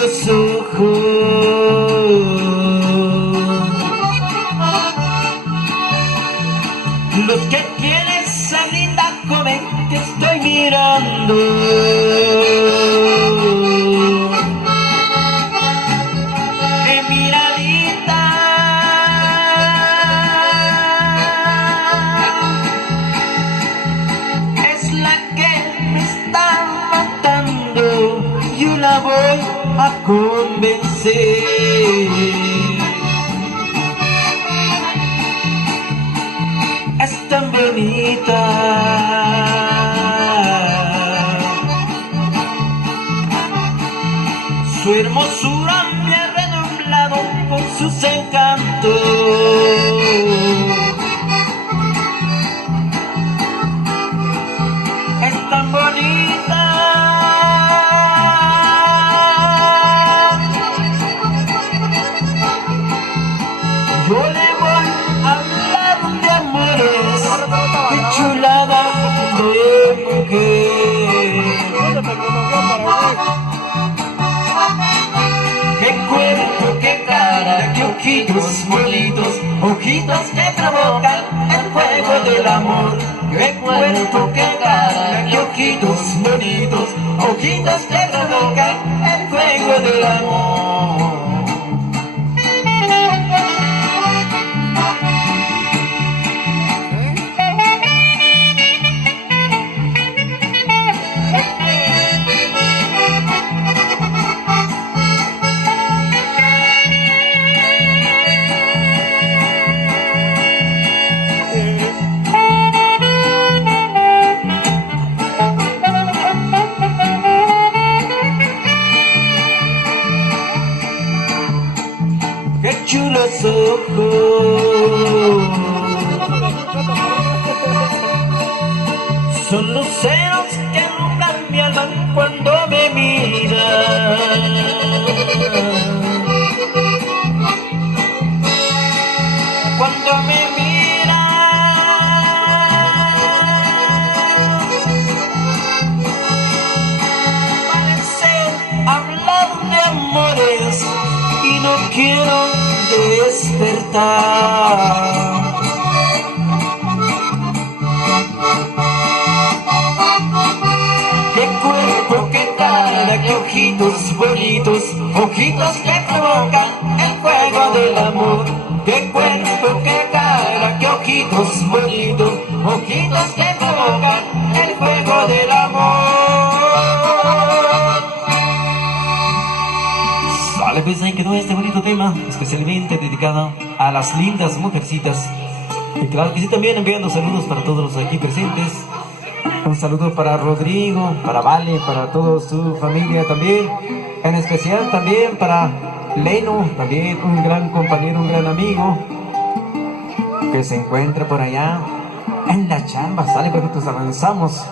los ojos, los que tiene esa linda joven que estoy mirando. ¡Qué miradita! Es la que me está matando. Yo la voy a convencer. Es tan bonita, su hermosura me ha redoblado por sus encantos. Es tan bonita, yo le voy a hablar de amores, qué chulada de mujer. Qué cuerpo, qué cara, qué ojitos bonitos, ojitos que provocan el fuego del amor. Qué cuerpo, qué cara, qué ojitos bonitos, ojitos que provocan el fuego del amor. ¡Qué chulos ojos! Son luceros que alumbran mi alma cuando me miran. Cuando me miran, parece hablar de amores y no quiero despertar. Qué cuerpo, qué cara, qué ojitos bonitos, ojitos que provocan el fuego del amor. Qué cuerpo, qué cara, qué ojitos bonitos, ojitos que provocan el fuego del amor. Vale, pues ahí quedó este bonito tema, especialmente dedicado a las lindas mujercitas. Y claro que sí, también enviando saludos para todos los aquí presentes. Un saludo para Rodrigo, para Vale, para toda su familia también. En especial también para Leno, también un gran compañero, un gran amigo que se encuentra por allá en la chamba. Sale, pues nosotros avanzamos.